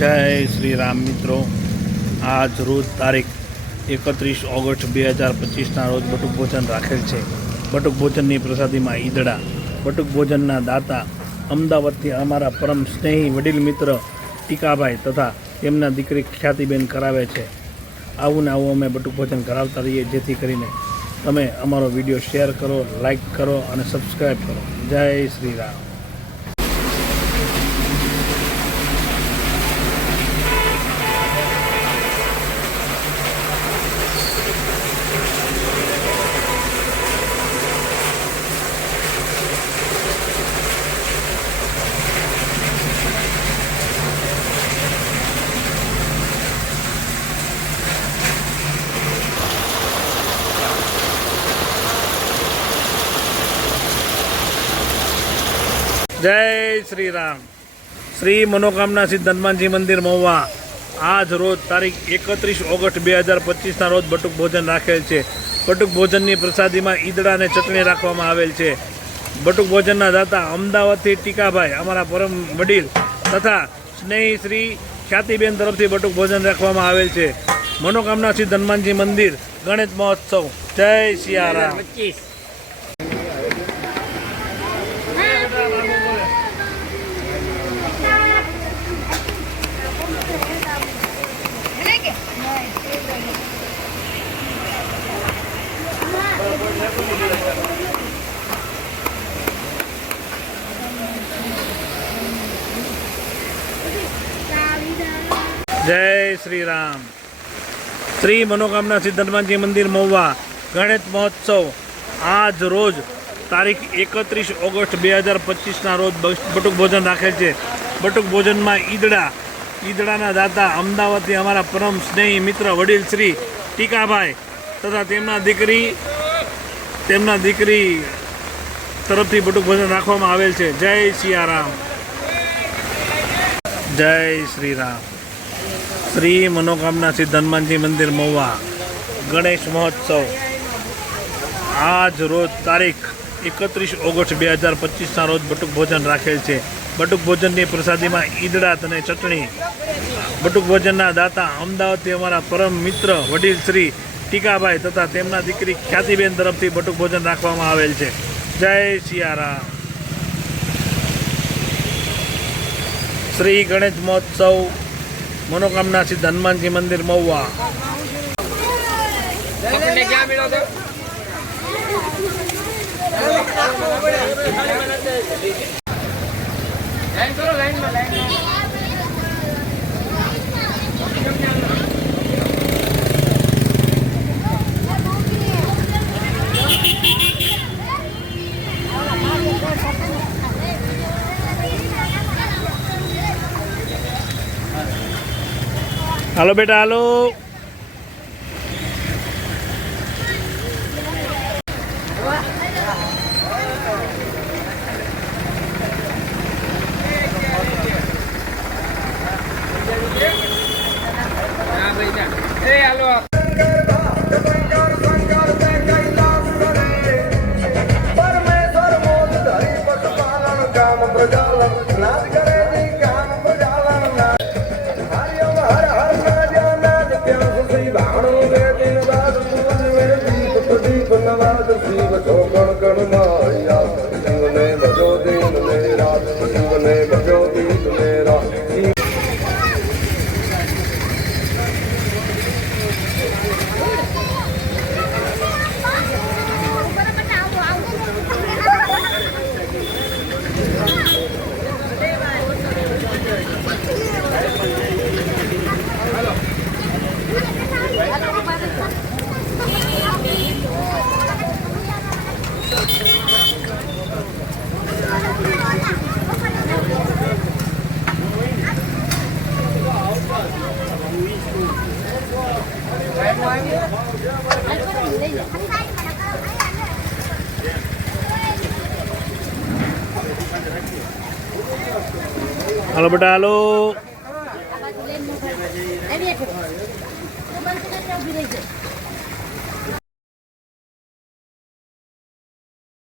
જય શ્રી રામ મિત્રો, આજ રોજ તારીખ 31 ઓગસ્ટ 2025ના રોજ બટુક ભોજન રાખેલ છે. બટુક ભોજનની પ્રસાદીમાં ઈદડા. બટુક ભોજનના દાતા અમદાવાદથી અમારા પરમ સ્નેહી વડીલ મિત્ર ટીકાભાઈ તથા તેમના દીકરી ખ્યાતિબેન કરાવે છે. આવું ને આવું અમે બટુક ભોજન કરાવતા રહીએ, જેથી કરીને તમે અમારો વિડીયો શેર કરો, લાઈક કરો અને સબસ્ક્રાઈબ કરો. જય શ્રી રામ. જય શ્રી રામ. શ્રી મનોકામના સિદ્ધ હનુમાનજી મંદિર મહુવા આજ રોજ તારીખ 31 ઓગસ્ટ 2025ના રોજ બટુક ભોજન રાખેલ છે. બટુક ભોજનની પ્રસાદીમાં ઈદડા અને ચટણી રાખવામાં આવેલ છે. બટુક ભોજનના દાતા અમદાવાદથી ટીકાભાઈ અમારા પરમ વડીલ તથા સ્નેહી શ્રી ખ્યાતિબેન તરફથી બટુક ભોજન રાખવામાં આવેલ છે. મનોકામના સિદ્ધ હનુમાનજી મંદિર ગણેશ મહોત્સવ. જય સિયારામ. જય શ્રી રામ. શ્રી મનોકામના સિદ્ધ હનુમાનજી મંદિર મહુવા ગણેશ મહોત્સવ આજ રોજ તારીખ 31 ઓગસ્ટ 2025ના રોજ બટુક ભોજન રાખેલ છે. બટુક ભોજનમાં ઈદડાના દાતા અમદાવાદથી અમારા પરમ સ્નેહી મિત્ર વડીલ શ્રી ટીકાભાઈ તથા તેમના દીકરી તરફથી બટુક ભોજન રાખવામાં આવેલ છે. જય સિયારામ. જય શ્રી રામ. શ્રી મનોકામના સિદ્ધ હનુમાનજી મંદિર મહુવા ગણેશ મહોત્સવ આજ રોજ તારીખ 31 ઓગસ્ટ 2025ના રોજ બટુક ભોજન રાખેલ છે. બટુક ભોજનની પ્રસાદીમાં ઈદડા અને ચટણી. બટુક ભોજનના દાતા અમદાવાદથી અમારા પરમ મિત્ર વડીલ શ્રી ટીકાભાઈ તથા તેમના દીકરી ખ્યાતિબેન તરફથી બટુક ભોજન રાખવામાં આવેલ છે. જય સિયારામ. શ્રી ગણેશ મહોત્સવ મનોકામના સિદ્ધ હનુમાનજી મંદિર મહુવા. હાલો બેટા, હાલો. હાલો બેટા, હાલો. બંધ કરી ઉભી રહી જાય.